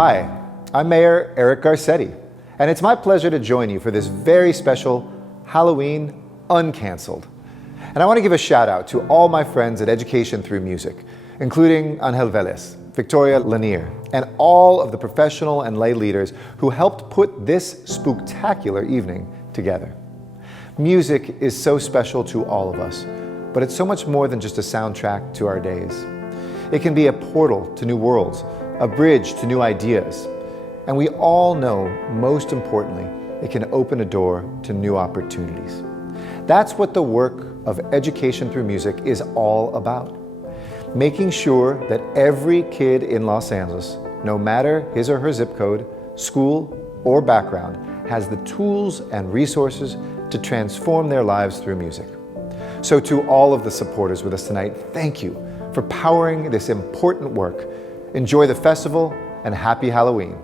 Hi, I'm Mayor Eric Garcetti, and it's my pleasure to join you for this very special Halloween UNcanceled. And I want to give a shout out to all my friends at Education Through Music, including Angel Velez, Victoria Lanier, and all of the professional and lay leaders who helped put this spooktacular evening together. Music is so special to all of us, but it's so much more than just a soundtrack to our days. It can be a portal to new worlds, a bridge to new ideas, and we all know, most importantly, it can open a door to new opportunities. That's what the work of Education Through Music is all about. Making sure that every kid in Los Angeles, no matter his or her zip code, school, or background, has the tools and resources to transform their lives through music. So to all of the supporters with us tonight, thank you for powering this important work. Enjoy the festival and happy Halloween.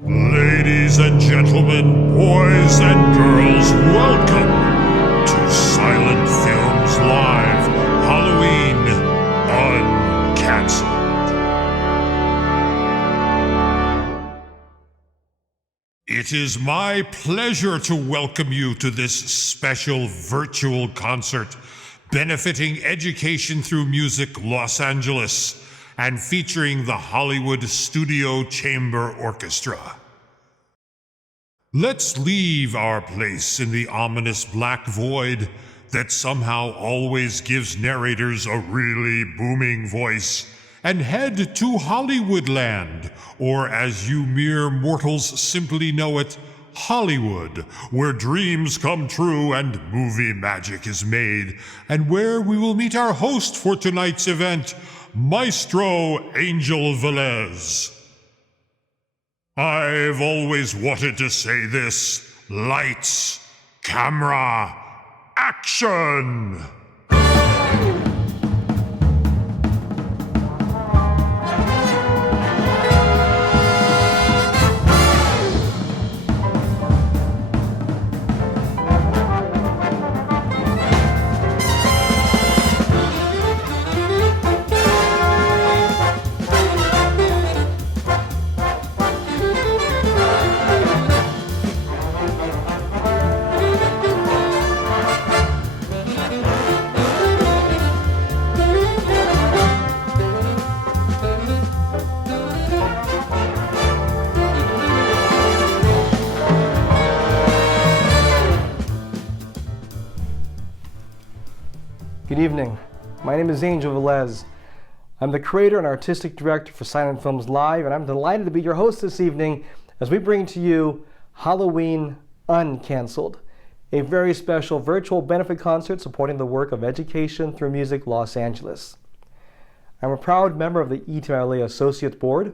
Ladies and gentlemen, boys and girls, welcome to Silent Films Live Halloween Uncanceled. It is my pleasure to welcome you to this special virtual concert benefiting Education Through Music Los Angeles and featuring the Hollywood Studio Chamber Orchestra. Let's leave our place in the ominous black void that somehow always gives narrators a really booming voice and head to Hollywoodland, or as you mere mortals simply know it, Hollywood, where dreams come true and movie magic is made, and where we will meet our host for tonight's event, Maestro Angel Velez. I've always wanted to say this: lights, camera, action! Good evening. My name is Angel Velez. I'm the creator and artistic director for Silent Films Live, and I'm delighted to be your host this evening as we bring to you Halloween UNcanceled, a very special virtual benefit concert supporting the work of Education Through Music Los Angeles. I'm a proud member of the UNcanceled Associates Board,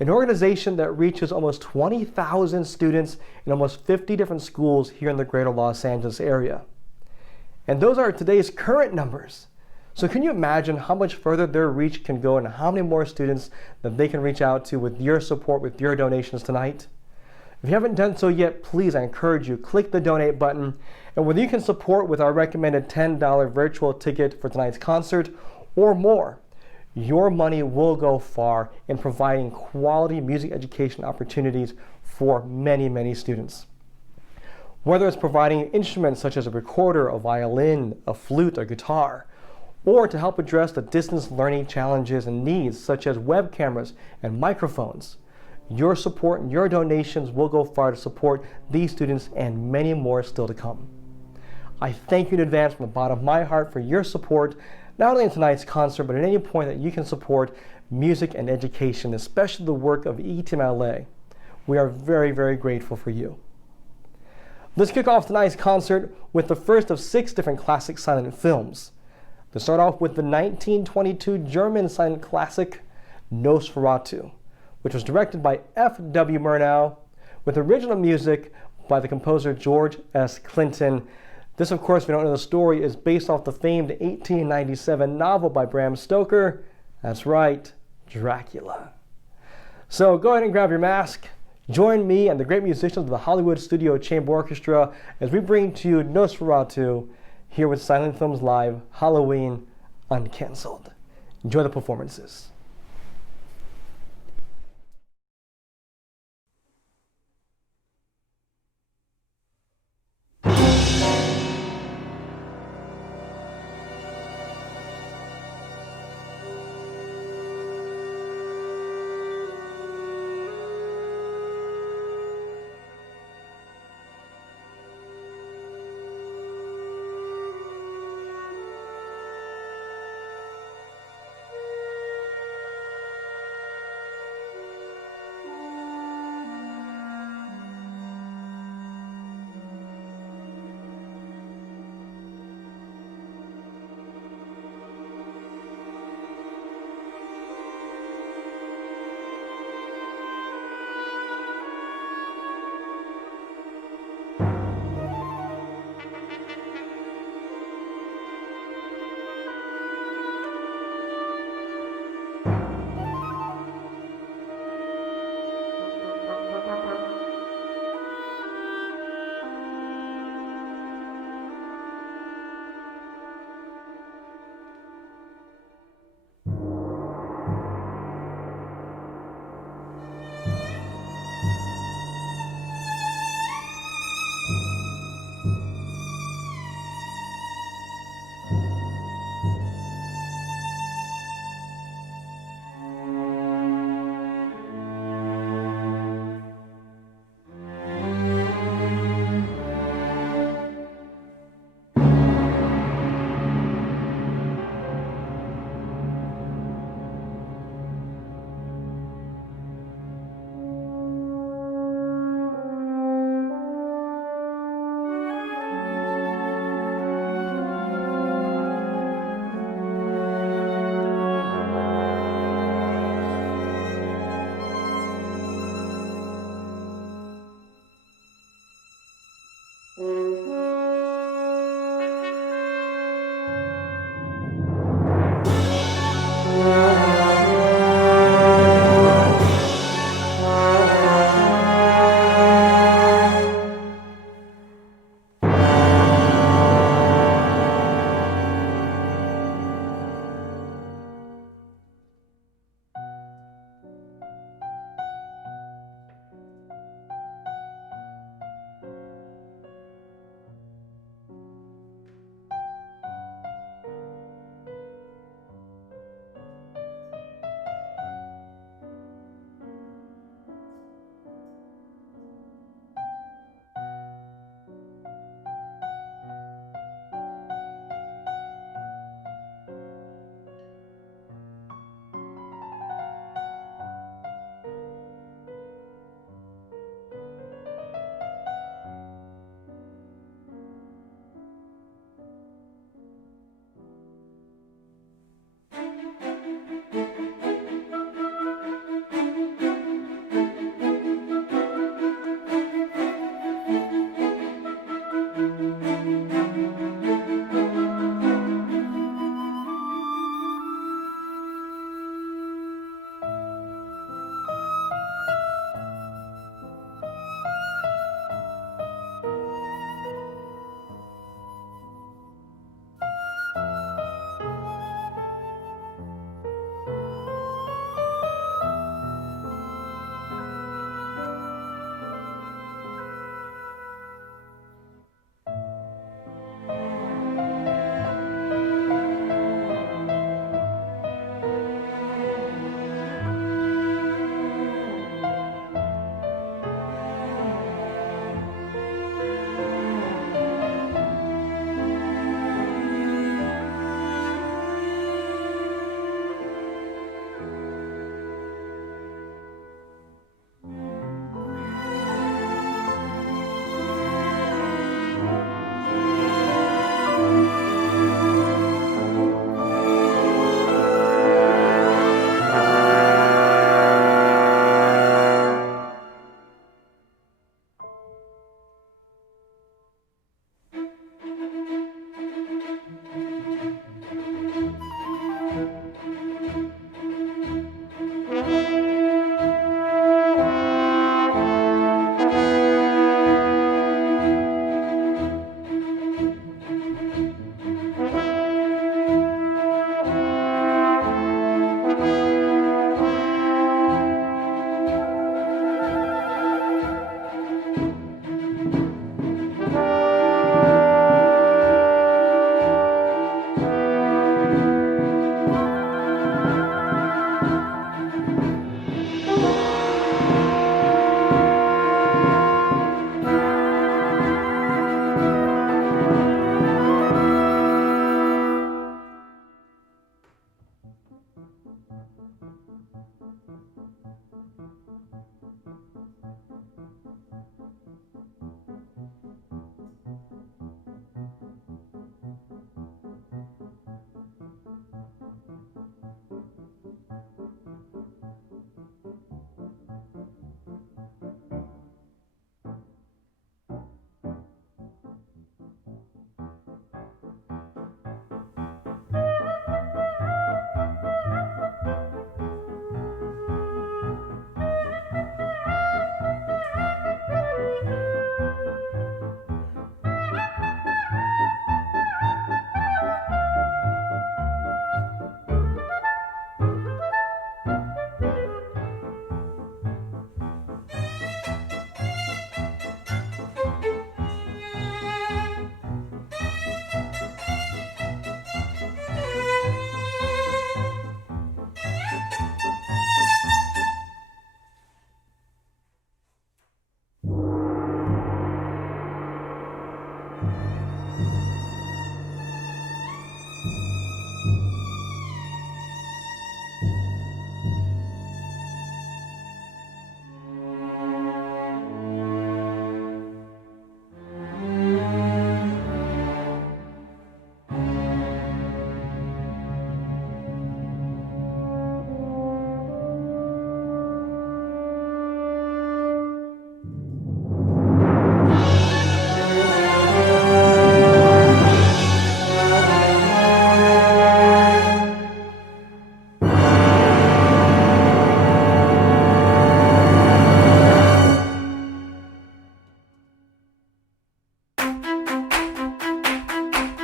an organization that reaches almost 20,000 students in almost 50 different schools here in the greater Los Angeles area. And those are today's current numbers. So can you imagine how much further their reach can go and how many more students that they can reach out to with your support, with your donations tonight? If you haven't done so yet, please, I encourage you, click the donate button. And whether you can support with our recommended $10 virtual ticket for tonight's concert or more, your money will go far in providing quality music education opportunities for many, many students. Whether it's providing instruments such as a recorder, a violin, a flute, a guitar, or to help address the distance learning challenges and needs such as web cameras and microphones, your support and your donations will go far to support these students and many more still to come. I thank you in advance from the bottom of my heart for your support, not only in tonight's concert, but at any point that you can support music and education, especially the work of ETMLA. We are very, very grateful for you. Let's kick off tonight's concert with the first of 6 different classic silent films. To start off with the 1922 German silent classic, Nosferatu, which was directed by F.W. Murnau, with original music by the composer George S. Clinton. This, of course, if you don't know the story, is based off the famed 1897 novel by Bram Stoker. That's right, Dracula. So go ahead and grab your mask. Join me and the great musicians of the Hollywood Studio Chamber Orchestra as we bring to you Nosferatu here with Silent Films Live Halloween Uncanceled. Enjoy the performances.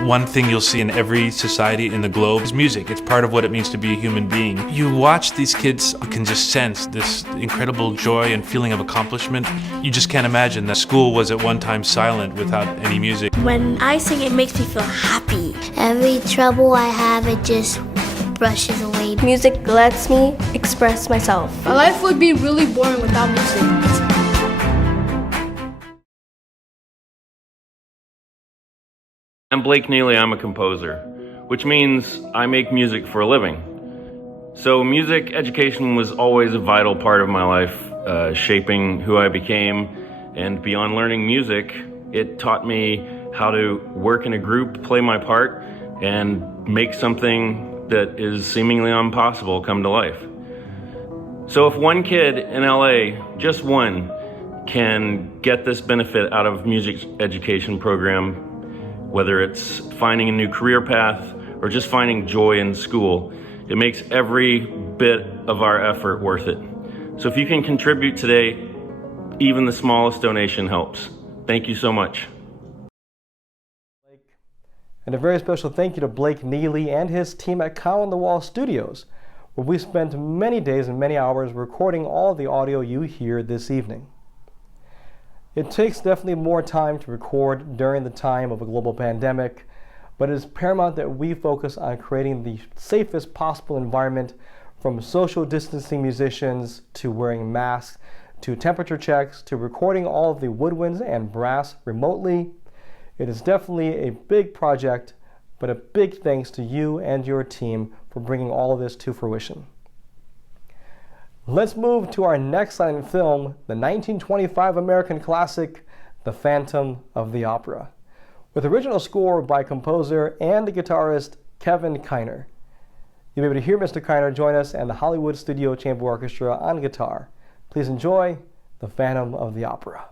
One thing you'll see in every society in the globe is music. It's part of what it means to be a human being. You watch these kids, you can just sense this incredible joy and feeling of accomplishment. You just can't imagine that school was at one time silent without any music. When I sing, it makes me feel happy. Every trouble I have, it just brushes away. Music lets me express myself. My life would be really boring without music. I'm Blake Neely, I'm a composer, which means I make music for a living. So music education was always a vital part of my life, shaping who I became. And beyond learning music, it taught me how to work in a group, play my part, and make something that is seemingly impossible come to life. So if one kid in LA, just one, can get this benefit out of music education program, whether it's finding a new career path or just finding joy in school, it makes every bit of our effort worth it. So if you can contribute today, even the smallest donation helps. Thank you so much. And a very special thank you to Blake Neely and his team at Cow on the Wall Studios, where we spent many days and many hours recording all the audio you hear this evening. It takes definitely more time to record during the time of a global pandemic, but it is paramount that we focus on creating the safest possible environment, from social distancing musicians to wearing masks, to temperature checks, to recording all of the woodwinds and brass remotely. It is definitely a big project, but a big thanks to you and your team for bringing all of this to fruition. Let's move to our next silent film, the 1925 American classic, The Phantom of the Opera, with original score by composer and guitarist Kevin Kiner. You'll be able to hear Mr. Kiner join us and the Hollywood Studio Chamber Orchestra on guitar. Please enjoy The Phantom of the Opera.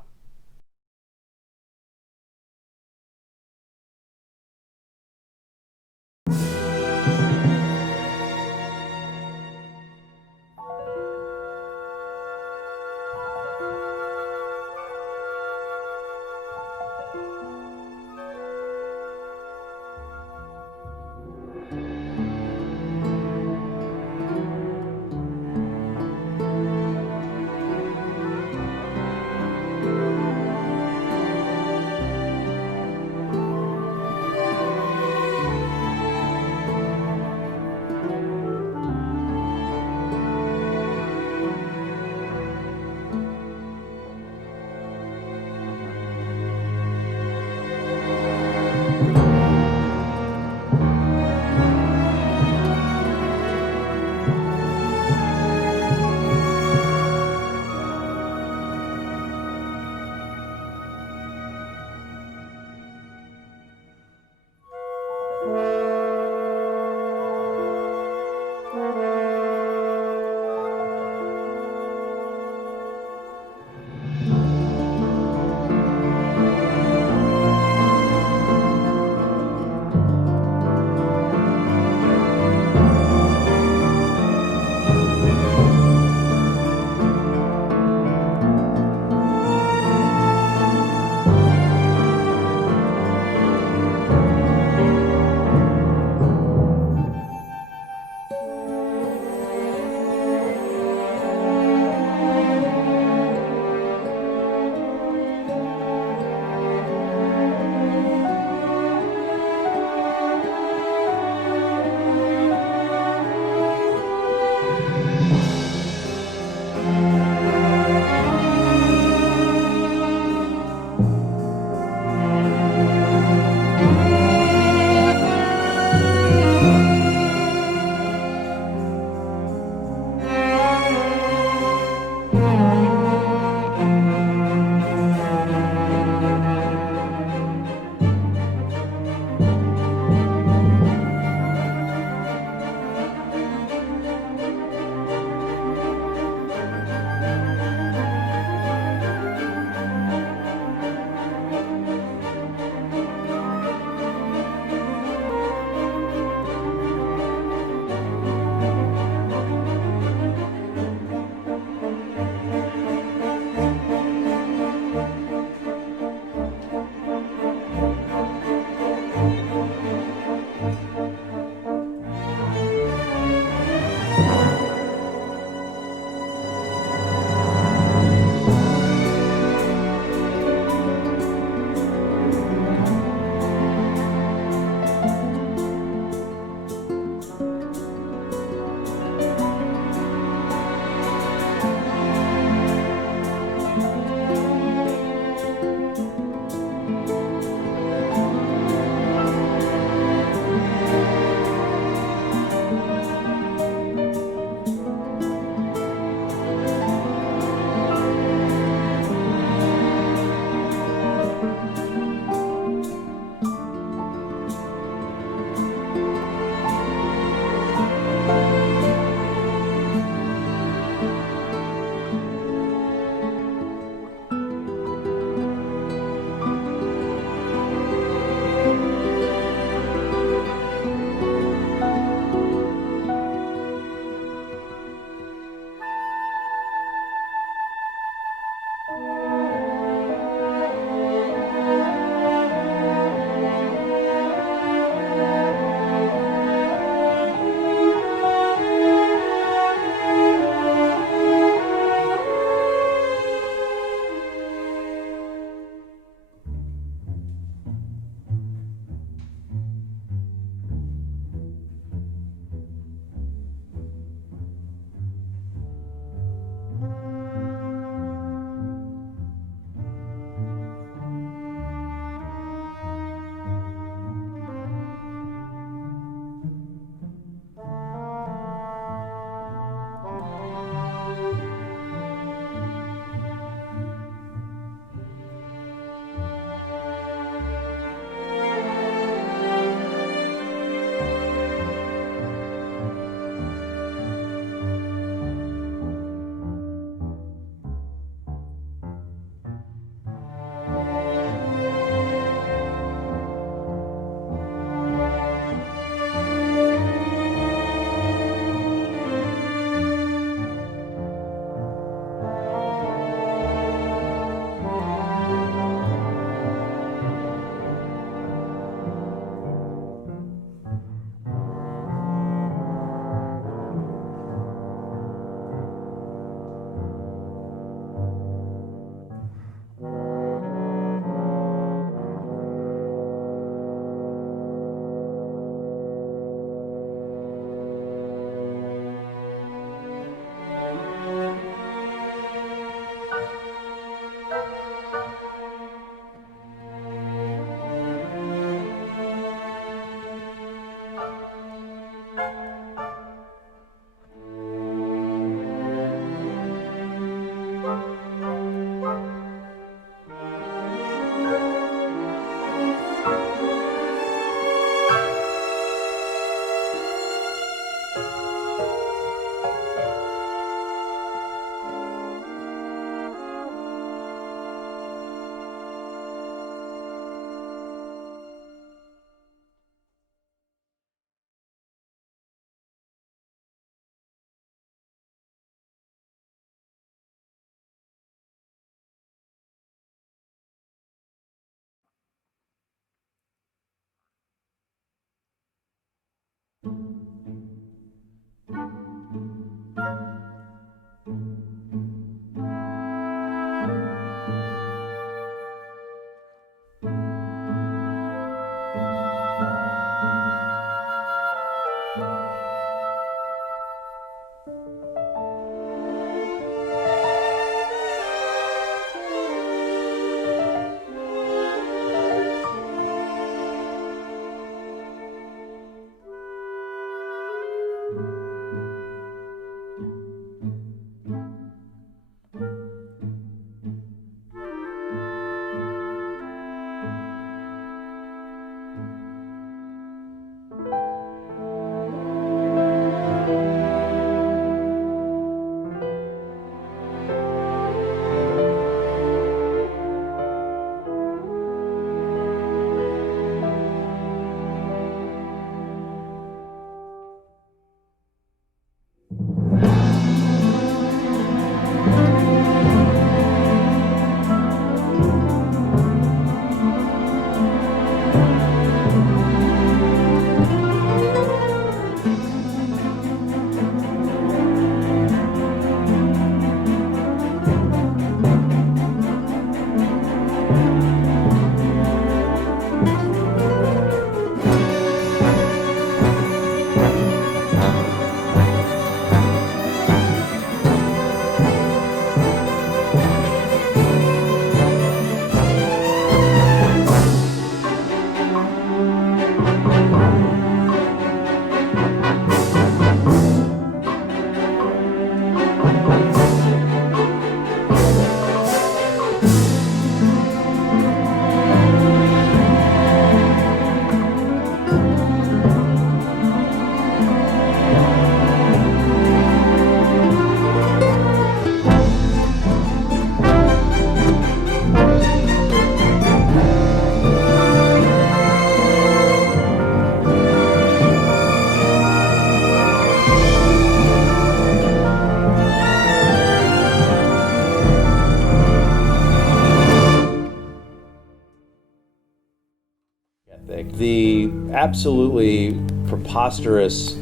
The absolutely preposterous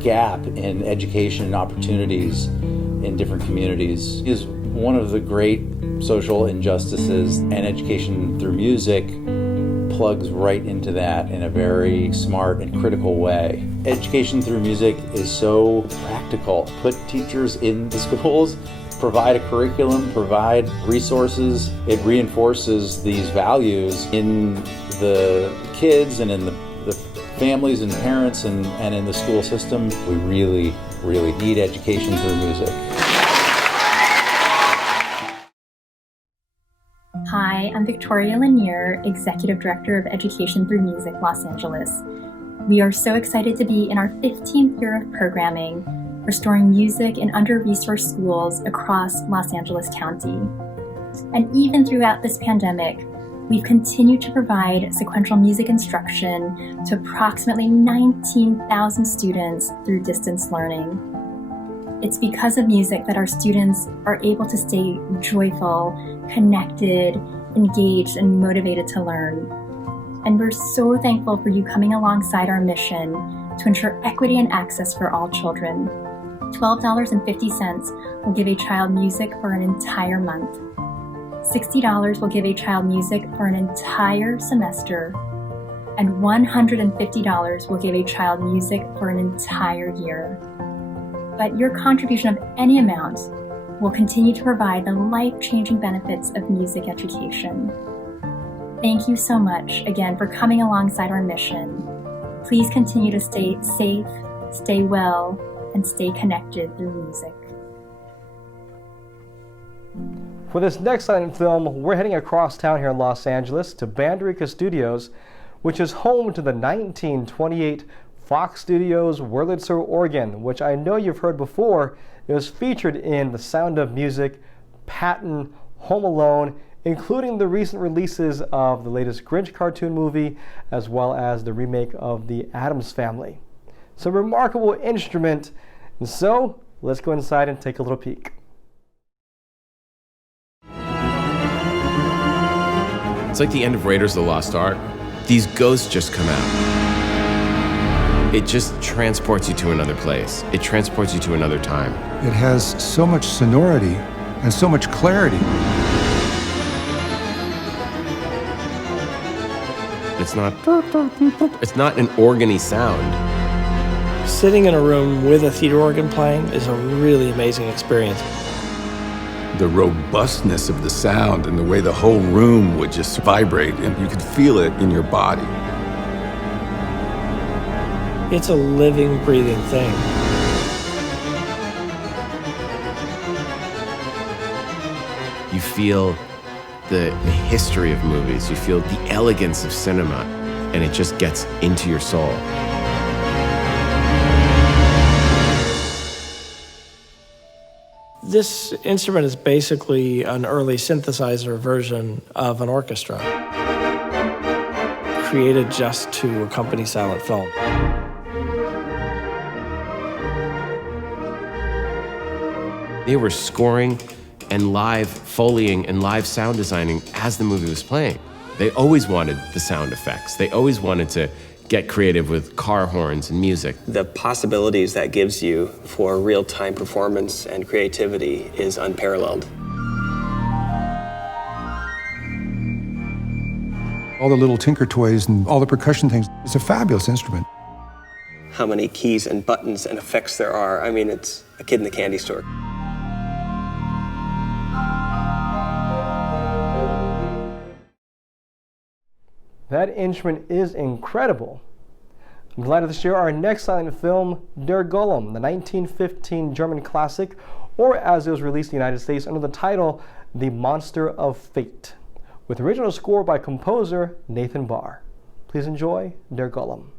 gap in education and opportunities in different communities is one of the great social injustices, and education through music plugs right into that in a very smart and critical way. Education through music is so practical. Put teachers in the schools, provide a curriculum, provide resources. It reinforces these values in the kids and in the families and parents and in the school system. We really, really need education through music. Hi, I'm Victoria Lanier, Executive Director of Education Through Music, Los Angeles. We are so excited to be in our 15th year of programming, restoring music in under-resourced schools across Los Angeles County. And even throughout this pandemic, we've continued to provide sequential music instruction to approximately 19,000 students through distance learning. It's because of music that our students are able to stay joyful, connected, engaged, and motivated to learn. And we're so thankful for you coming alongside our mission to ensure equity and access for all children. $12.50 will give a child music for an entire month. $60 will give a child music for an entire semester. And $150 will give a child music for an entire year. But your contribution of any amount will continue to provide the life-changing benefits of music education. Thank you so much again for coming alongside our mission. Please continue to stay safe, stay well, and stay connected through music. For this next silent film, we're heading across town here in Los Angeles to Banderica Studios, which is home to the 1928 Fox Studios Wurlitzer organ, which I know you've heard before. It was featured in The Sound of Music, Patton, Home Alone, including the recent releases of the latest Grinch cartoon movie, as well as the remake of The Addams Family. It's a remarkable instrument, and so let's go inside and take a little peek. It's like the end of Raiders of the Lost Ark. These ghosts just come out. It just transports you to another place. It transports you to another time. It has so much sonority and so much clarity. It's not an organ-y sound. Sitting in a room with a theater organ playing is a really amazing experience. The robustness of the sound and the way the whole room would just vibrate, and you could feel it in your body. It's a living, breathing thing. You feel the history of movies. You feel the elegance of cinema, and it just gets into your soul. This instrument is basically an early synthesizer version of an orchestra, created just to accompany silent film. They were scoring and live foleying and live sound designing as the movie was playing. They always wanted the sound effects. They always wanted to get creative with car horns and music. The possibilities that gives you for real-time performance and creativity is unparalleled. All the little tinker toys and all the percussion things, it's a fabulous instrument. How many keys and buttons and effects there are. I mean, it's a kid in the candy store. That instrument is incredible. I'm delighted to share our next silent film, Der Golem, the 1915 German classic, or as it was released in the United States under the title, The Monster of Fate, with original score by composer Nathan Barr. Please enjoy Der Golem.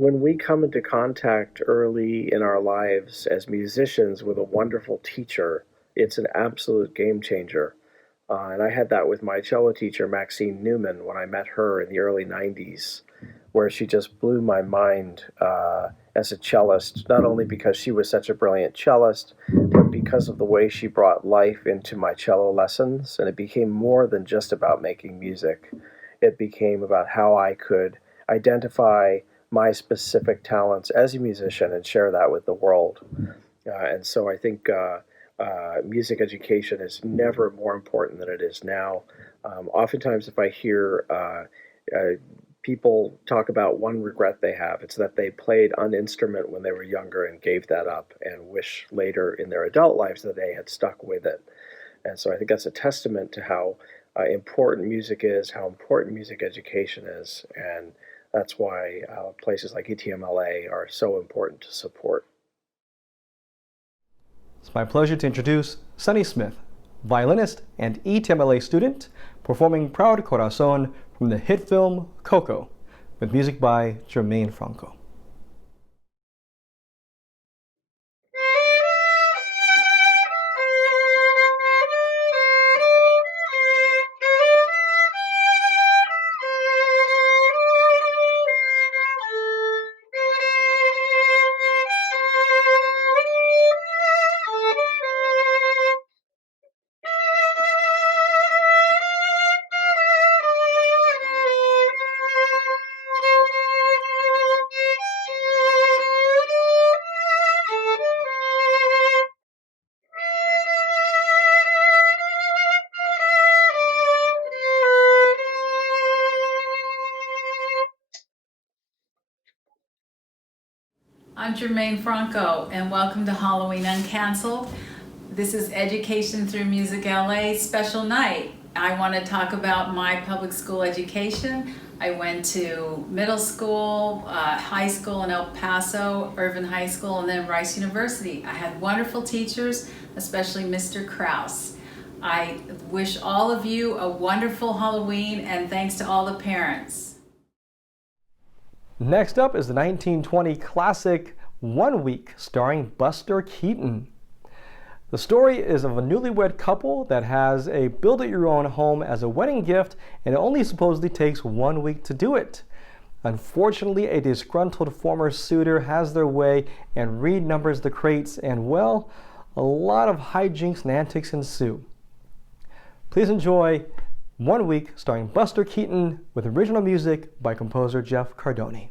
when we come into contact early in our lives as musicians with a wonderful teacher, it's an absolute game changer. And I had that with my cello teacher, Maxine Newman, when I met her in the early 90s, where she just blew my mind as a cellist, not only because she was such a brilliant cellist, but because of the way she brought life into my cello lessons. And it became more than just about making music. It became about how I could identify my specific talents as a musician and share that with the world. And so I think music education is never more important than it is now. Oftentimes, if I hear people talk about one regret they have, it's that they played an instrument when they were younger and gave that up and wish later in their adult lives that they had stuck with it. And so I think that's a testament to how important music is, how important music education is, and that's why places like ETMLA are so important to support. It's my pleasure to introduce Sunny Smith, violinist and ETMLA student, performing Proud Corazon from the hit film Coco, with music by Jermaine Franco. I'm Jermaine Franco, and welcome to Halloween Uncanceled. This is Education Through Music LA special night. I want to talk about my public school education. I went to middle school, high school in El Paso, Irvin High School, and then Rice University. I had wonderful teachers, especially Mr. Krause. I wish all of you a wonderful Halloween, and thanks to all the parents. Next up is the 1920 classic 1 Week, starring Buster Keaton. The story is of a newlywed couple that has a build-it-your-own home as a wedding gift, and it only supposedly takes 1 week to do it. Unfortunately, a disgruntled former suitor has their way and renumbers the crates, and well, a lot of hijinks and antics ensue. Please enjoy 1 Week, starring Buster Keaton, with original music by composer Jeff Cardoni.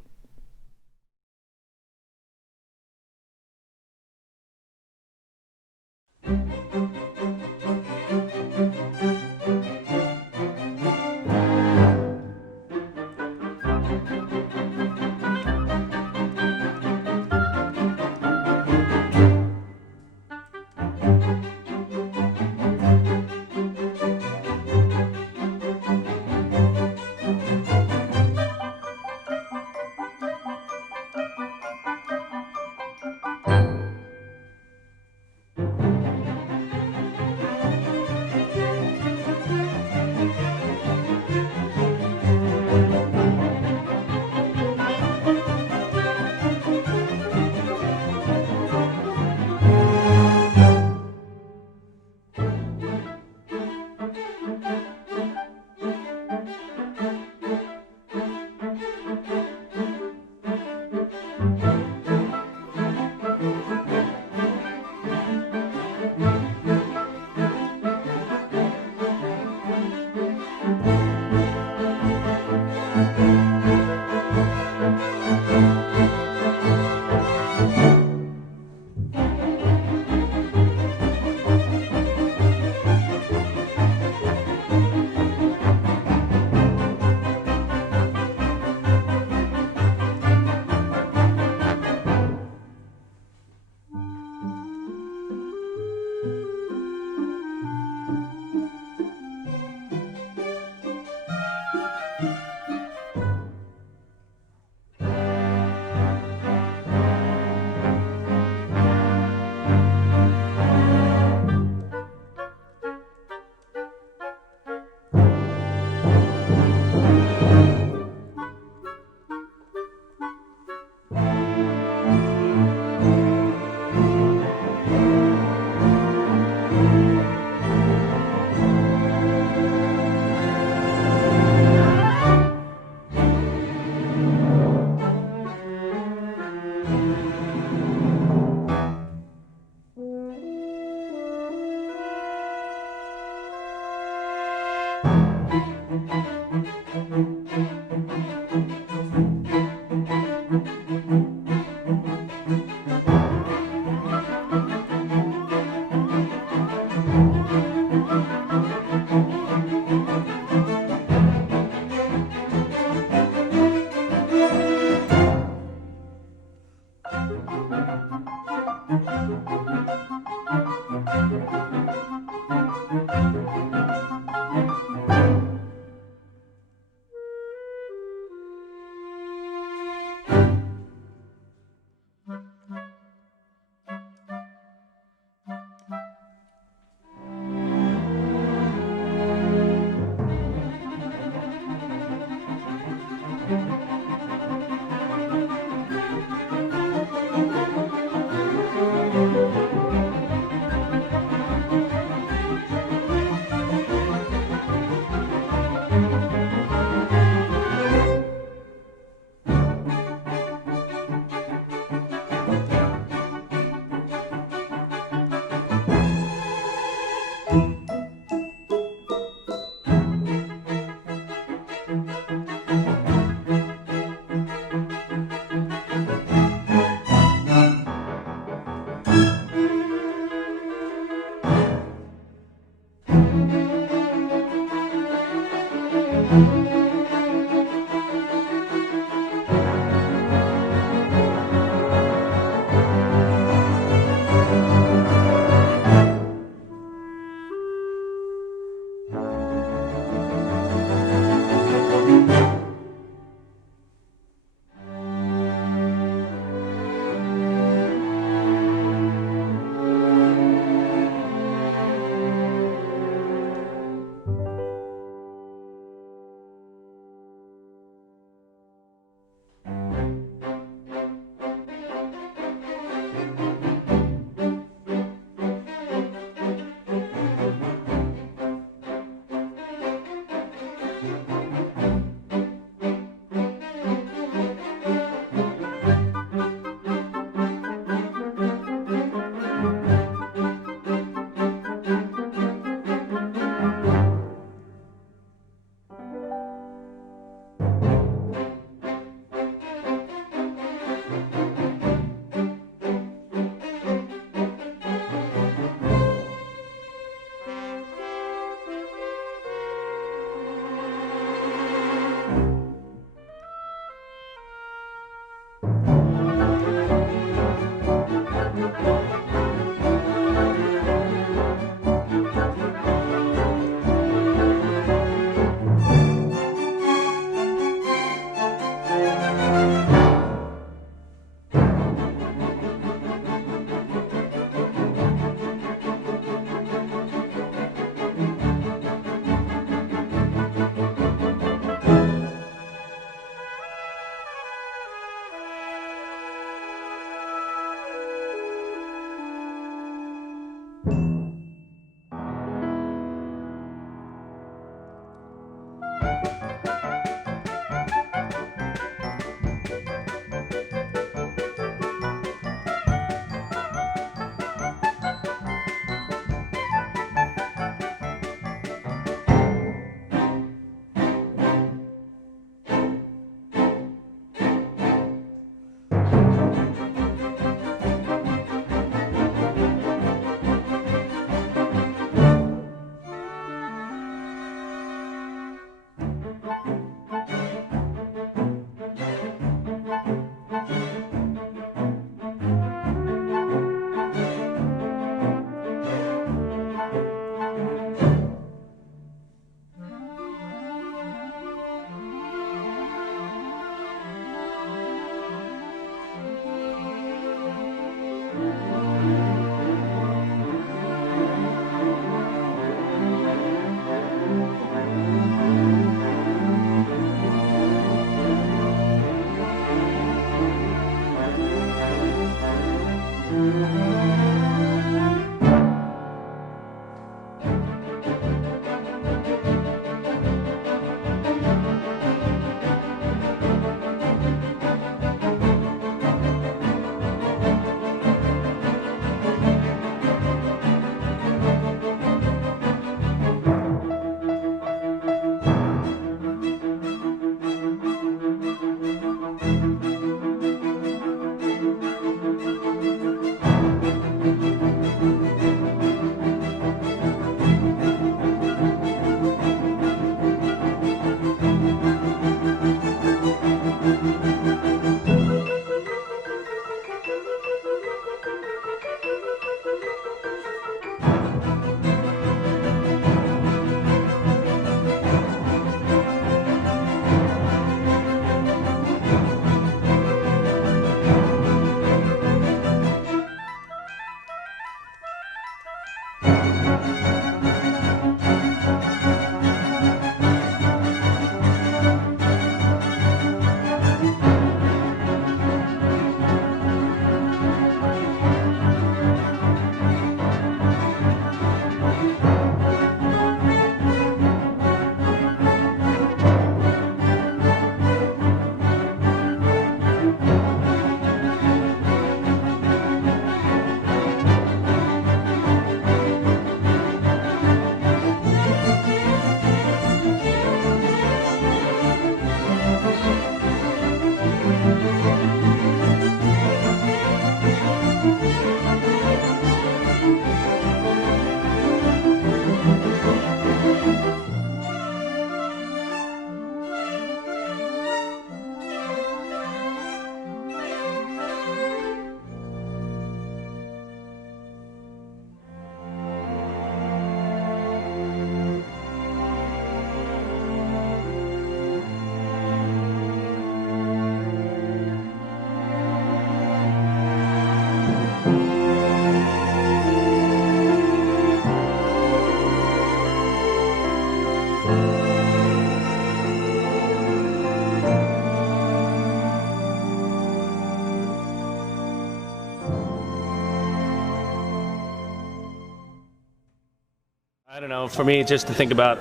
don't know. For me, just to think about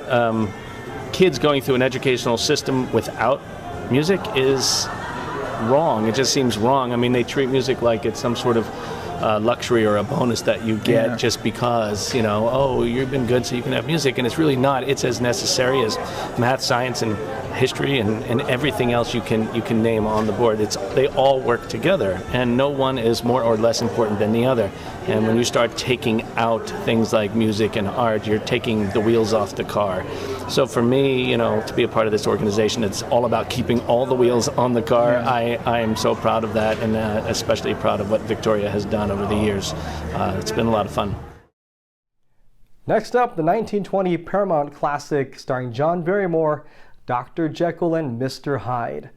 kids going through an educational system without music is wrong. It just seems wrong. I mean, they treat music like it's some sort of luxury or a bonus that you get just because, oh, you've been good so you can have music, and it's really not. It's as necessary as math, science, and history and everything else you can name on the board. They all work together, and no one is more or less important than the other. And when you start taking out things like music and art, you're taking the wheels off the car. So for me, to be a part of this organization, it's all about keeping all the wheels on the car. I am so proud of that, and especially proud of what Victoria has done over the years. It's been a lot of fun. Next up, the 1920 Paramount classic starring John Barrymore, Dr. Jekyll and Mr. Hyde.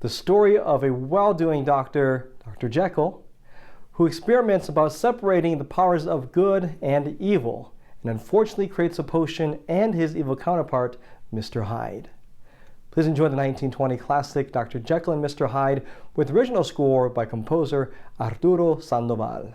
The story of a well-doing doctor, Dr. Jekyll, who experiments about separating the powers of good and evil, and unfortunately creates a potion and his evil counterpart, Mr. Hyde. Please enjoy the 1920 classic Dr. Jekyll and Mr. Hyde with original score by composer Arturo Sandoval.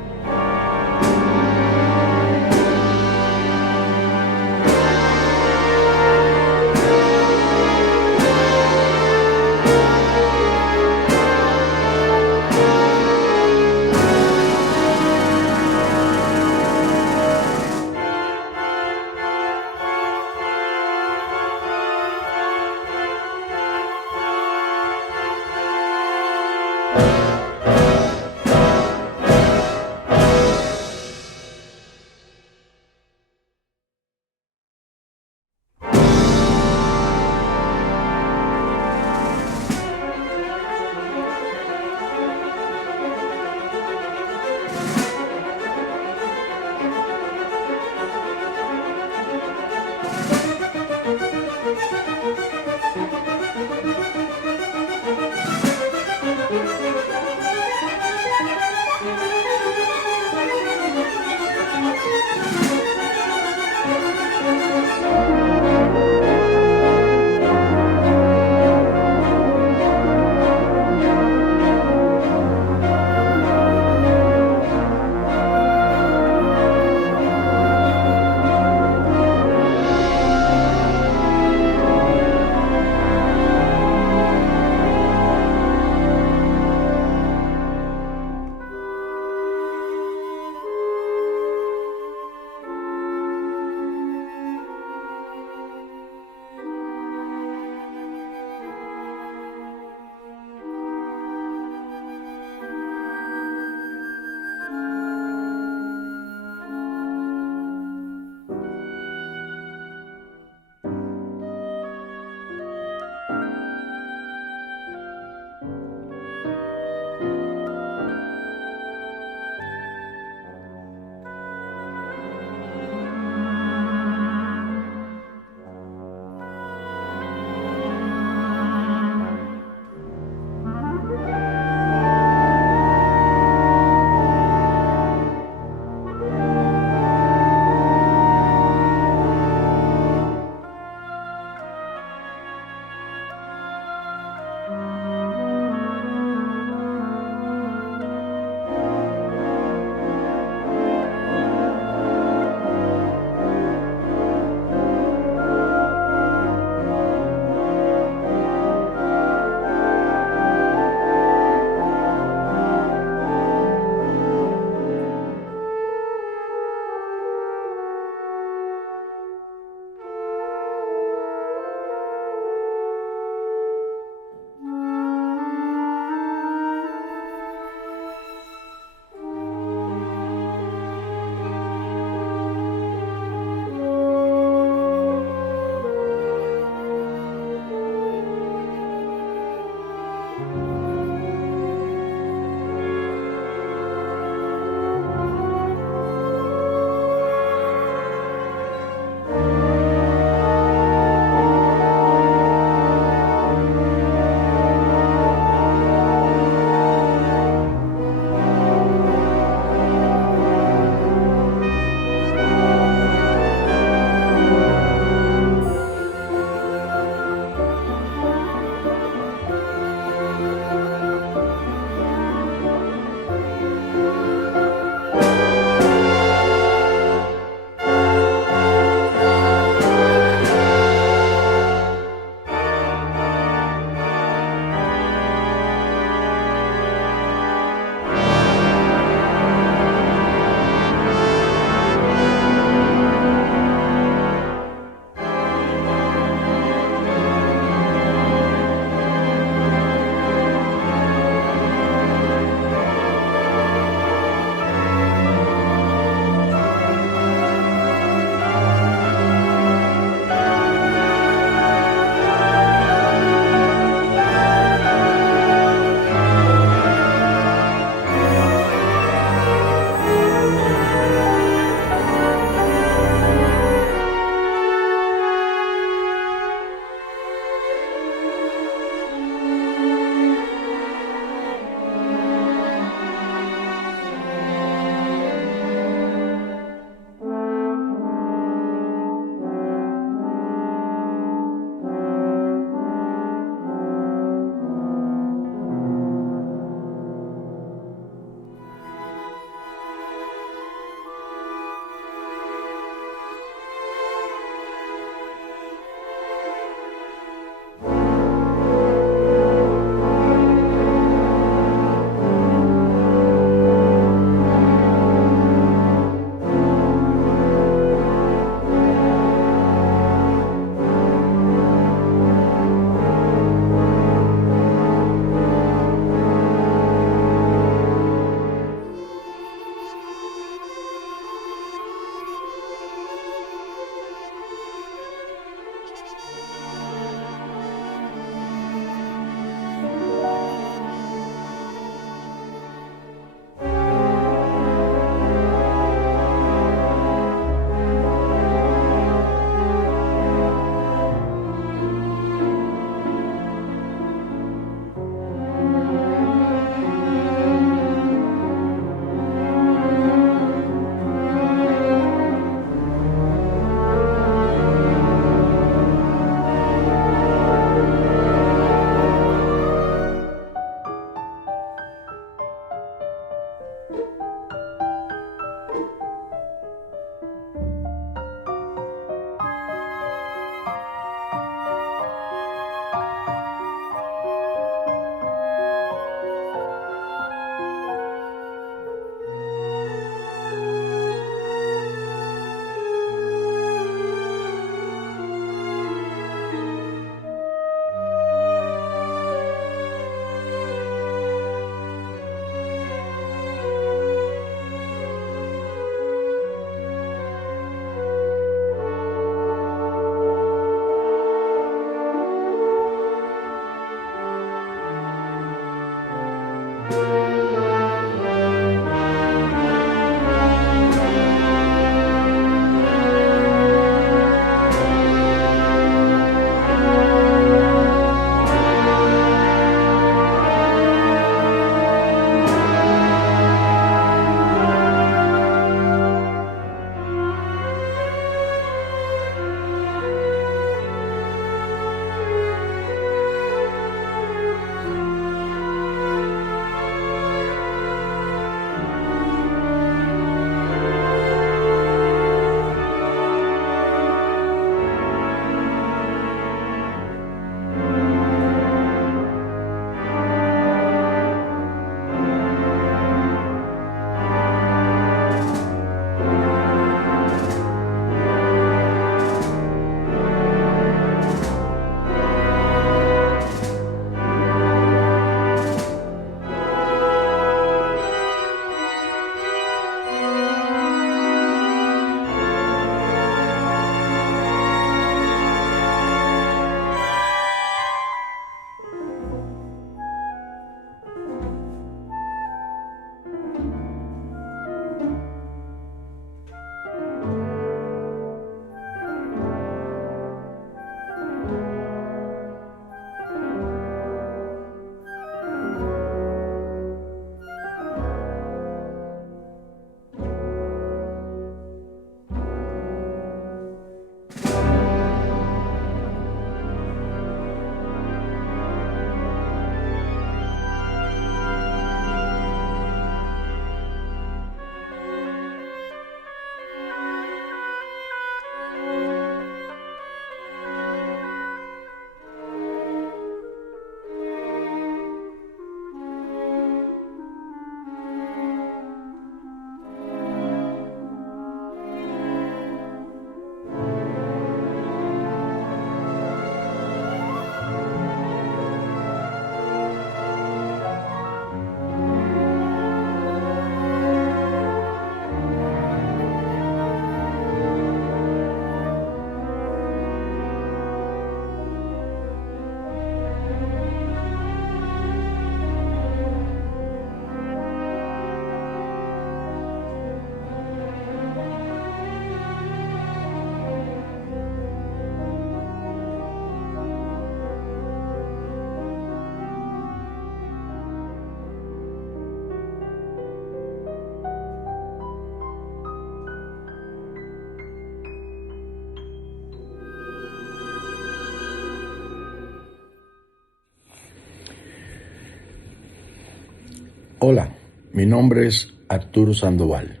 Hola, mi nombre es Arturo Sandoval.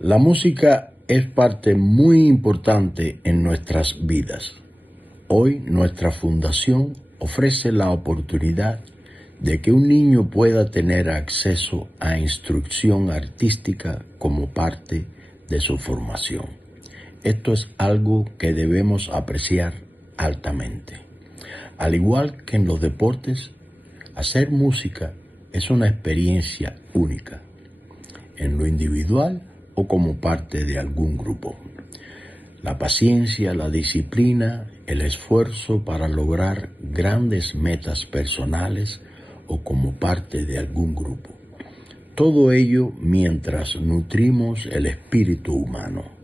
La música es parte muy importante en nuestras vidas. Hoy nuestra fundación ofrece la oportunidad de que un niño pueda tener acceso a instrucción artística como parte de su formación. Esto es algo que debemos apreciar altamente. Al igual que en los deportes, hacer música es una experiencia única, en lo individual o como parte de algún grupo. La paciencia, la disciplina, el esfuerzo para lograr grandes metas personales o como parte de algún grupo. Todo ello mientras nutrimos el espíritu humano.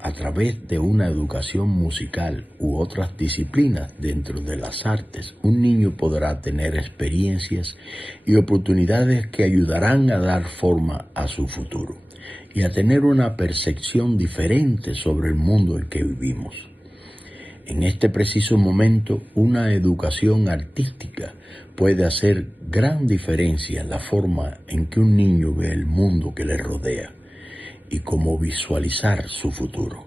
A través de una educación musical u otras disciplinas dentro de las artes, un niño podrá tener experiencias y oportunidades que ayudarán a dar forma a su futuro y a tener una percepción diferente sobre el mundo en que vivimos. En este preciso momento, una educación artística puede hacer gran diferencia en la forma en que un niño ve el mundo que le rodea y cómo visualizar su futuro.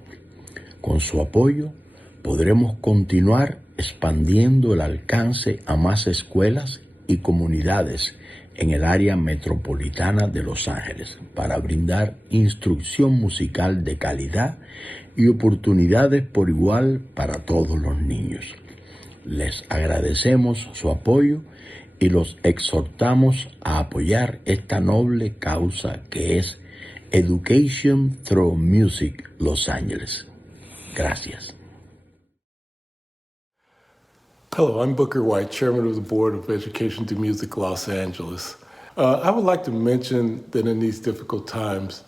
Con su apoyo, podremos continuar expandiendo el alcance a más escuelas y comunidades en el área metropolitana de Los Ángeles para brindar instrucción musical de calidad y oportunidades por igual para todos los niños. Les agradecemos su apoyo y los exhortamos a apoyar esta noble causa que es Education Through Music Los Ángeles. Gracias. Hello, I'm Booker White, Chairman of the Board of Education Through Music Los Angeles. I would like to mention that in these difficult times,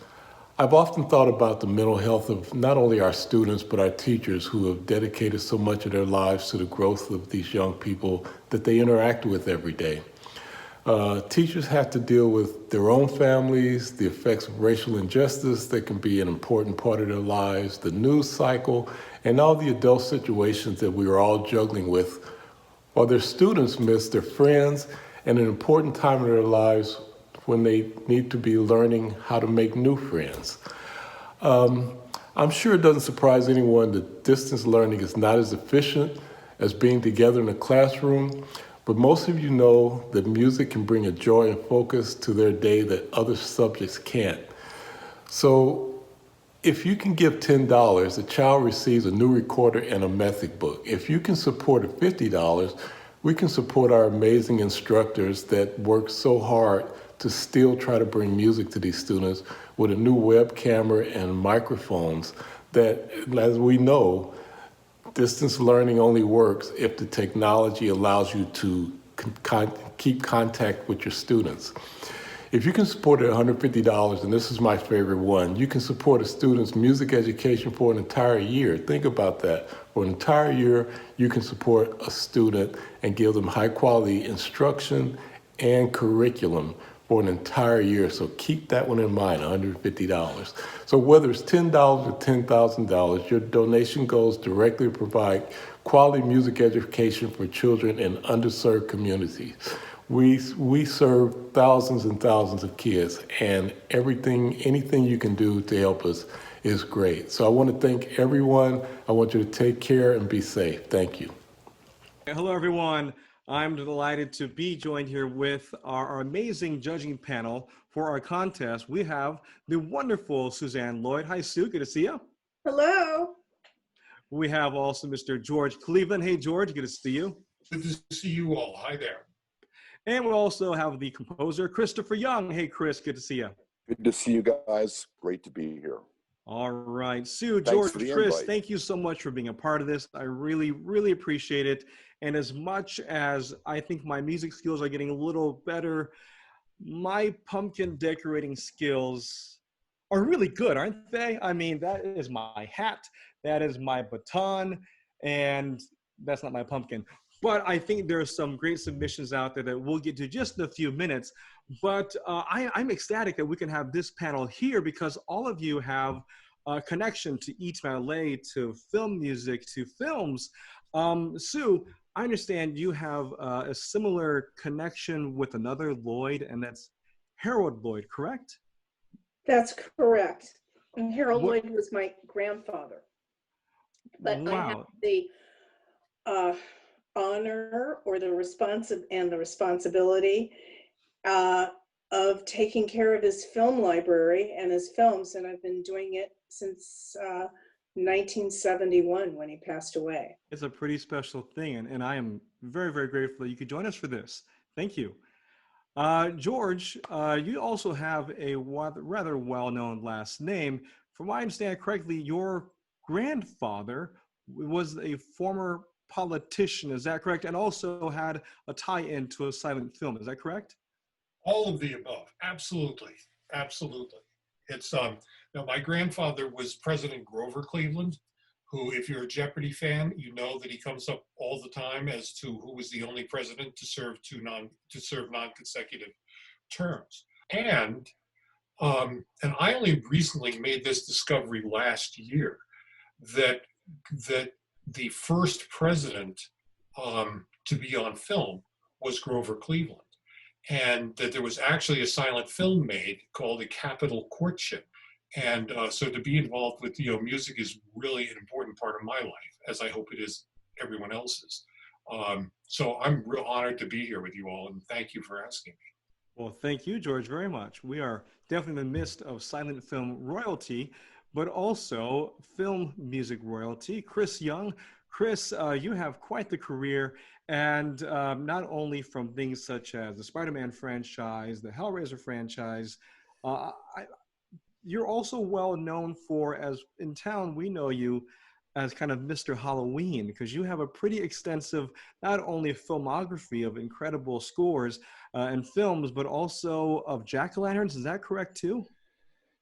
I've often thought about the mental health of not only our students, but our teachers who have dedicated so much of their lives to the growth of these young people that they interact with every day. Teachers have to deal with their own families, the effects of racial injustice that can be an important part of their lives, the news cycle, and all the adult situations that we are all juggling with, while their students miss their friends and an important time in their lives when they need to be learning how to make new friends. I'm sure it doesn't surprise anyone that distance learning is not as efficient as being together in a classroom, but most of you know that music can bring a joy and focus to their day that other subjects can't. So if you can give $10, the child receives a new recorder and a method book. If you can support at $50, we can support our amazing instructors that work so hard to still try to bring music to these students with a new web camera and microphones that, as we know, distance learning only works if the technology allows you to keep contact with your students. If you can support at $150, and this is my favorite one, you can support a student's music education for an entire year. Think about that. For an entire year, you can support a student and give them high quality instruction and curriculum for an entire year. So keep that one in mind, $150. So whether it's $10 or $10,000, your donation goes directly to provide quality music education for children in underserved communities. We serve thousands and thousands of kids, and anything you can do to help us is great. So I want to thank everyone. I want you to take care and be safe. Thank you. Hello, everyone. I'm delighted to be joined here with our amazing judging panel for our contest. We have the wonderful Suzanne Lloyd. Hi, Sue. Good to see you. Hello. We have also Mr. George Cleveland. Hey, George. Good to see you. Good to see you all. Hi there. And we also have the composer, Christopher Young. Hey, Chris. Good to see you. Good to see you guys. Great to be here. All right. Sue, Thanks George, for the Chris, invite. thank you so much for being a part of this. I really, really appreciate it. And as much as I think my music skills are getting a little better, my pumpkin decorating skills are really good, aren't they? I mean, that is my hat, that is my baton, and that's not my pumpkin. But I think there are some great submissions out there that we'll get to just in a few minutes. But I'm ecstatic that we can have this panel here because all of you have a connection to East Ballet, to film music, to films. Sue, I understand you have a similar connection with another Lloyd, and that's Harold Lloyd, correct? That's correct. And Harold What- Lloyd was my grandfather. But I have Wow. the honor or the responsibility of taking care of his film library and his films, and I've been doing it since 1971 when he passed away. It's a pretty special thing, and I am very, very grateful that you could join us for this. Thank you. George, you also have a rather well-known last name. From what I understand correctly, your grandfather was a former politician, is that correct? And also had a tie-in to a silent film, is that correct? All of the above. Absolutely. Absolutely. It's now my grandfather was President Grover Cleveland, who, if you're a Jeopardy fan, you know that he comes up all the time as to who was the only president to serve non-consecutive terms. And I only recently made this discovery last year that the first president to be on film was Grover Cleveland, and that there was actually a silent film made called A Capital Courtship. And so to be involved with music is really an important part of my life, as I hope it is everyone else's. So I'm real honored to be here with you all, and thank you for asking me. Well, thank you, George, very much. We are definitely in the midst of silent film royalty, but also film music royalty. Chris Young. Chris, you have quite the career, and not only from things such as the Spider-Man franchise, the Hellraiser franchise, you're also well known for, as in town we know you as kind of Mr. Halloween, because you have a pretty extensive, not only filmography of incredible scores and films, but also of jack-o'-lanterns. Is that correct too?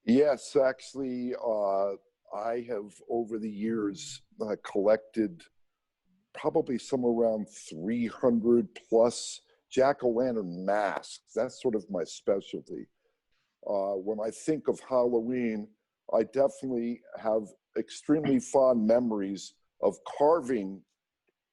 Yes, actually, I have over the years collected probably somewhere around 300 plus jack-o'-lantern masks. That's sort of my specialty. When I think of Halloween, I definitely have extremely fond memories of carving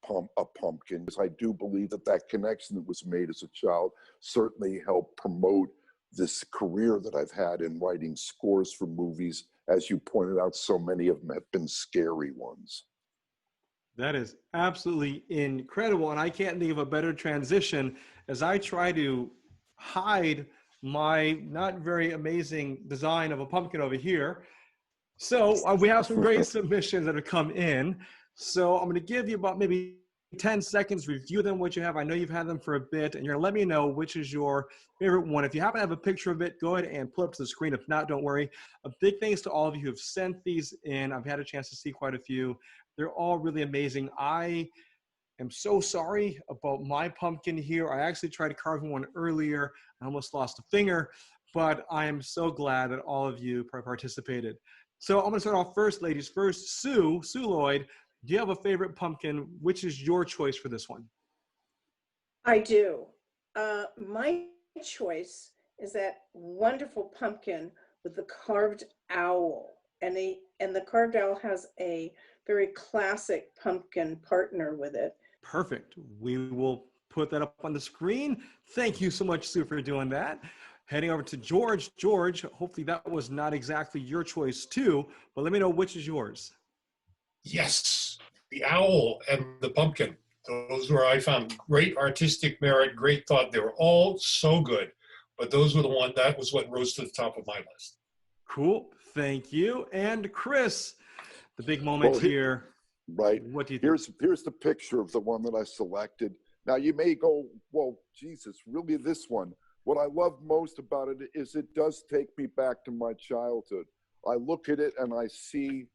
a pumpkin, because I do believe that connection that was made as a child certainly helped promote this career that I've had in writing scores for movies. As you pointed out, so many of them have been scary ones. That is absolutely incredible, and I can't think of a better transition as I try to hide my not very amazing design of a pumpkin over here. So we have some great submissions that have come in. So I'm going to give you about maybe 10 seconds, review them, what you have. I know you've had them for a bit, and you're going to let me know which is your favorite one. If you happen to have a picture of it, go ahead and pull it up to the screen. If not, don't worry. A big thanks to all of you who have sent these in. I've had a chance to see quite a few. They're all really amazing. I am so sorry about my pumpkin here. I actually tried carving one earlier. I almost lost a finger, but I am so glad that all of you participated. So I'm going to start off first, ladies first. Sue Lloyd, do you have a favorite pumpkin? Which is your choice for this one? I do. My choice is that wonderful pumpkin with the carved owl. And the carved owl has a very classic pumpkin partner with it. Perfect. We will put that up on the screen. Thank you so much, Sue, for doing that. Heading over to George. George, hopefully that was not exactly your choice too, but let me know which is yours. Yes, the owl and the pumpkin. Those were, I found, great artistic merit, great thought. They were all so good, but those were that was what rose to the top of my list. Cool. Thank you. And Chris, the big moment here. Right. What do you think? Here's the picture of the one that I selected. Now you may go, well, Jesus, really this one? What I love most about it is it does take me back to my childhood. I look at it and I see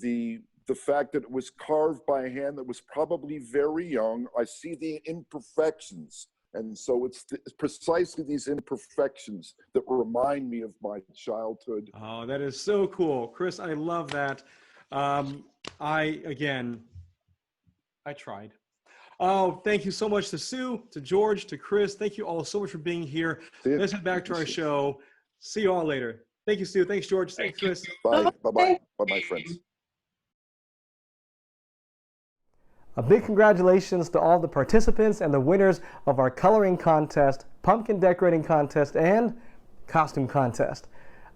the fact that it was carved by a hand that was probably very young. I see the imperfections. And so it's precisely these imperfections that remind me of my childhood. Oh, that is so cool. Chris, I love that. I tried. Oh, thank you so much to Sue, to George, to Chris. Thank you all so much for being here. Let's head back to our show. See you all later. Thank you, Sue. Thanks, George. Thanks, Chris. Bye. Bye-bye. Bye-bye, friends. A big congratulations to all the participants and the winners of our coloring contest, pumpkin decorating contest, and costume contest.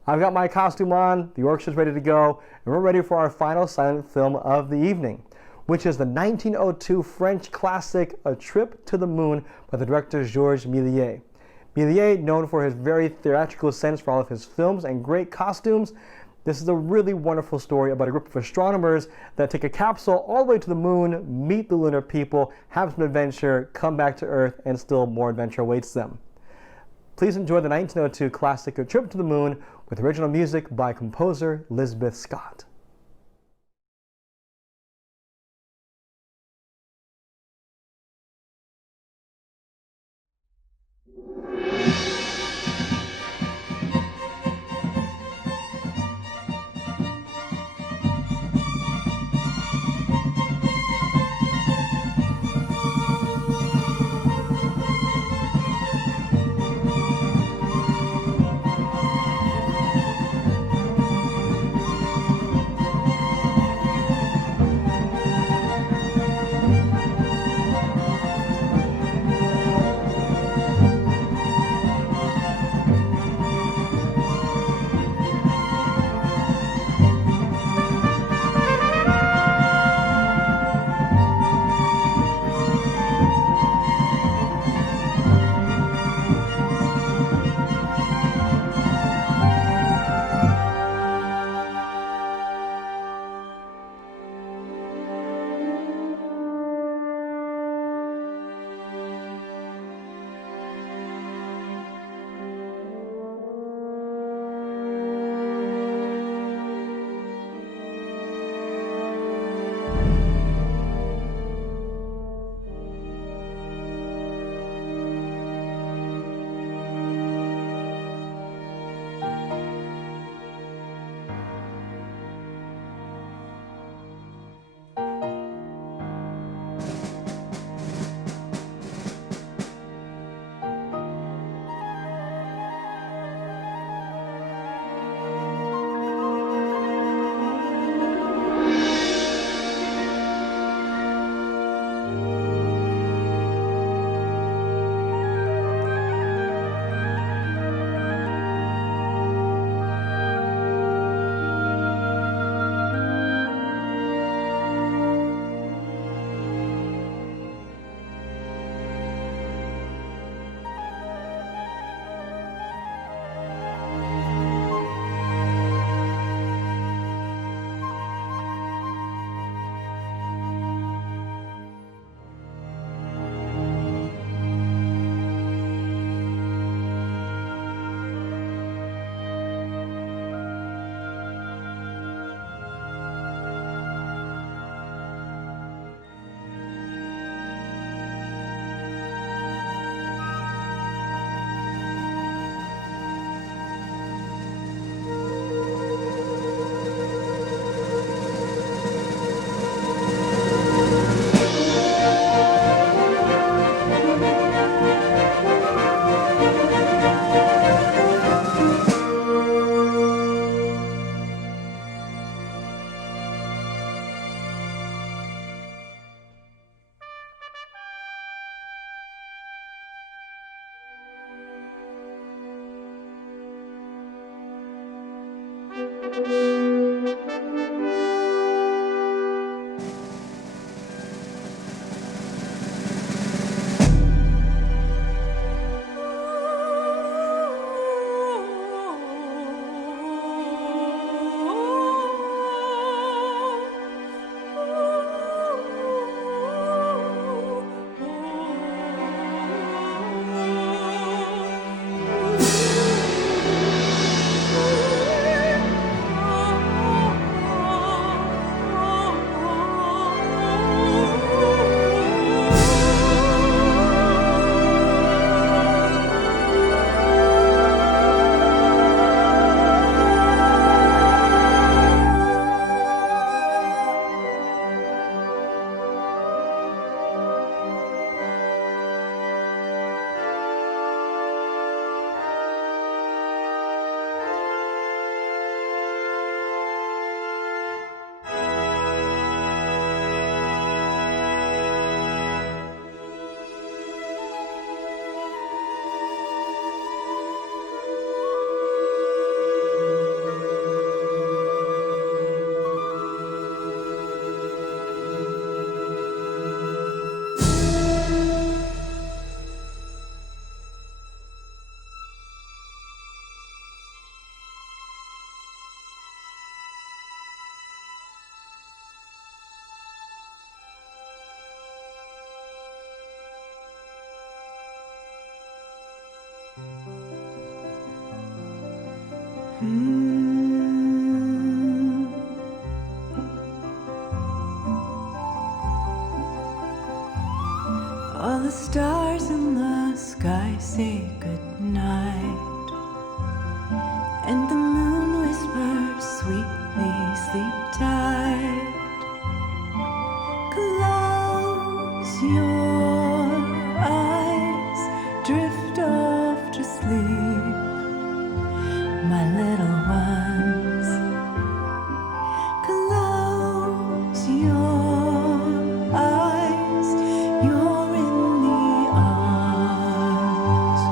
I've got my costume on, the orchestra's ready to go, and we're ready for our final silent film of the evening, which is the 1902 French classic A Trip to the Moon by the director Georges Méliès. Méliès, known for his very theatrical sense for all of his films and great costumes, this is a really wonderful story about a group of astronomers that take a capsule all the way to the moon, meet the lunar people, have some adventure, come back to Earth, and still more adventure awaits them. Please enjoy the 1902 classic A Trip to the Moon with original music by composer Lisbeth Scott. All the stars in the sky say goodnight, and the moon whispers sweetly, sleep tight. Close your eyes, drift off to sleep, my little ones. Close your eyes, you're in the arms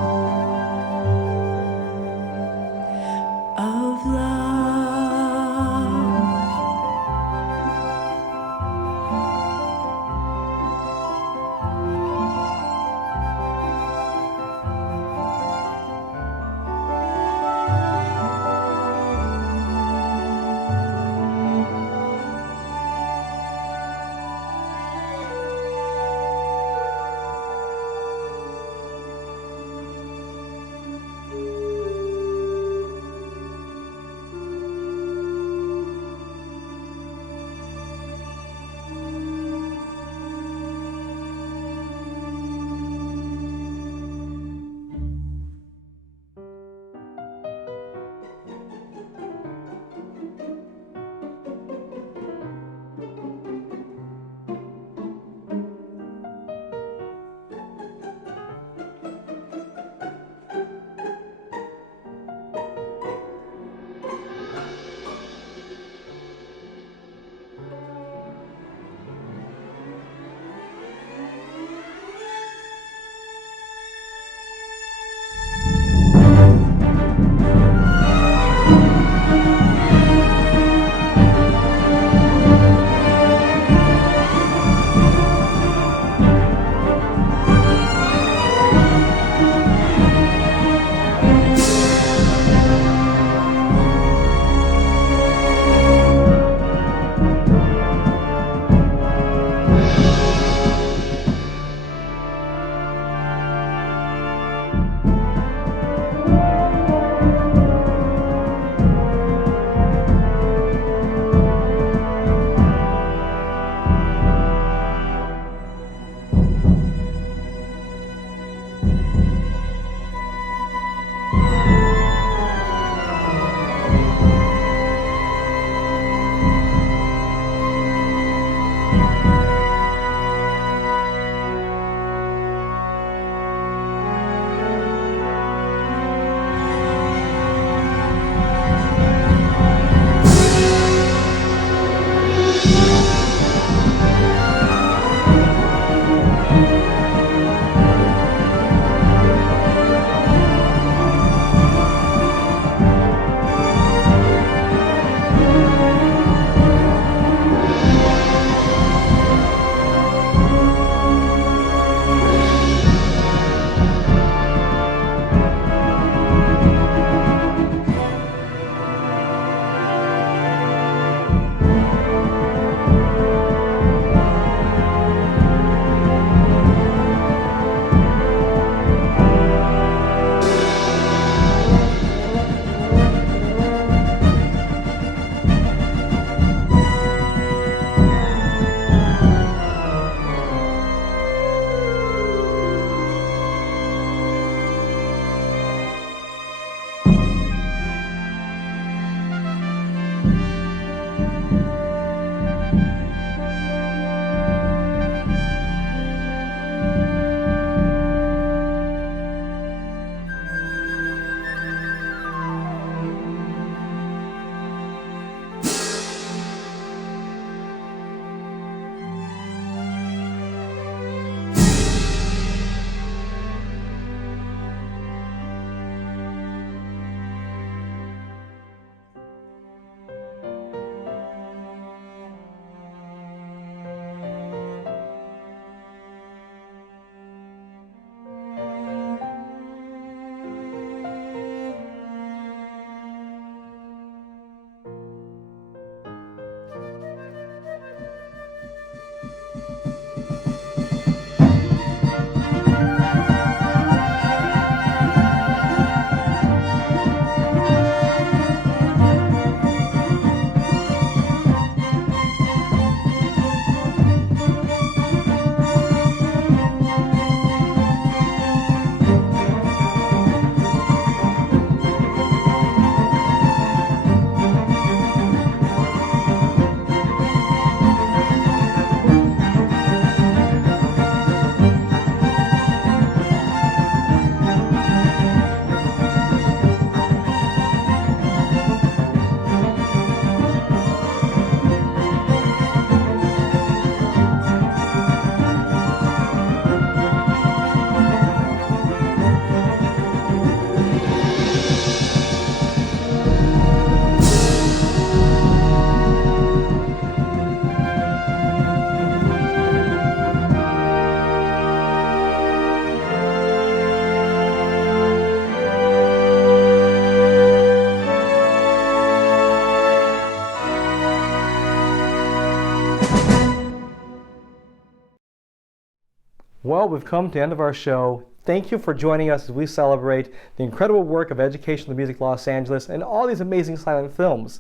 Well, we've come to the end of our show. Thank you for joining us as we celebrate the incredible work of Education through Music Los Angeles and all these amazing silent films.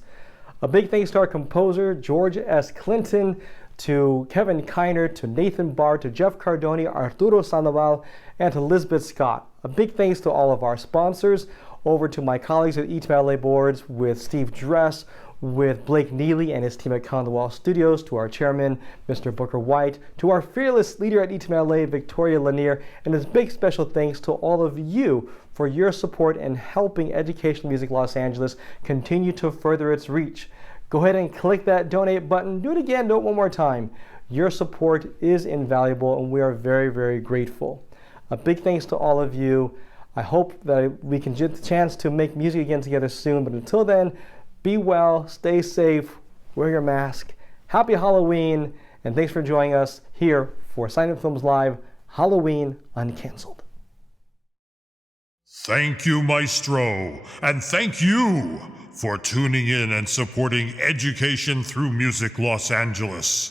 A big thanks to our composer, George S. Clinton, to Kevin Kiner, to Nathan Barr, to Jeff Cardoni, Arturo Sandoval, and to Lisbeth Scott. A big thanks to all of our sponsors, over to my colleagues at ETMLA Boards with Steve Dress, with Blake Neely and his team at Condwell Studios, to our chairman, Mr. Booker White, to our fearless leader at ETMLA, Victoria Lanier, and a big special thanks to all of you for your support in helping Education Music Los Angeles continue to further its reach. Go ahead and click that donate button. Do it again, do it one more time. Your support is invaluable and we are very, very grateful. A big thanks to all of you. I hope that we can get the chance to make music again together soon, but until then, be well, stay safe, wear your mask. Happy Halloween, and thanks for joining us here for Silent Films Live Halloween Uncanceled. Thank you, Maestro, and thank you for tuning in and supporting Education Through Music Los Angeles.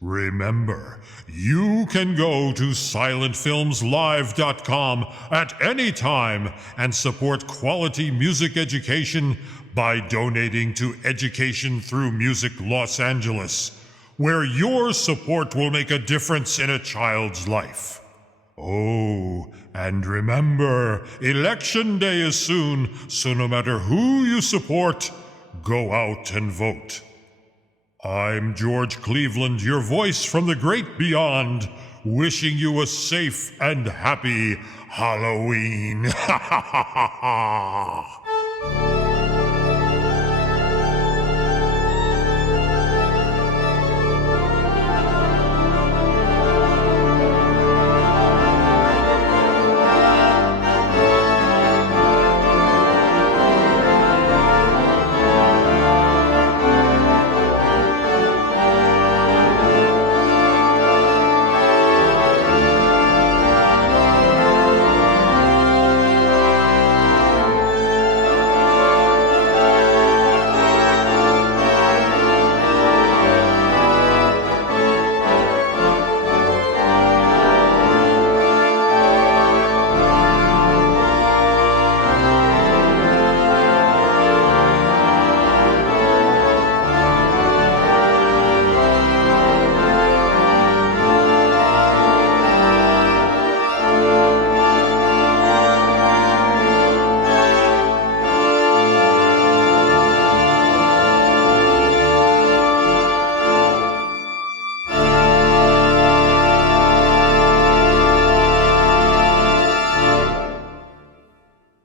Remember, you can go to silentfilmslive.com at any time and support quality music education by donating to Education Through Music Los Angeles, where your support will make a difference in a child's life. Oh, and remember, Election Day is soon, so no matter who you support, go out and vote. I'm George Cleveland, your voice from the great beyond, wishing you a safe and happy Halloween.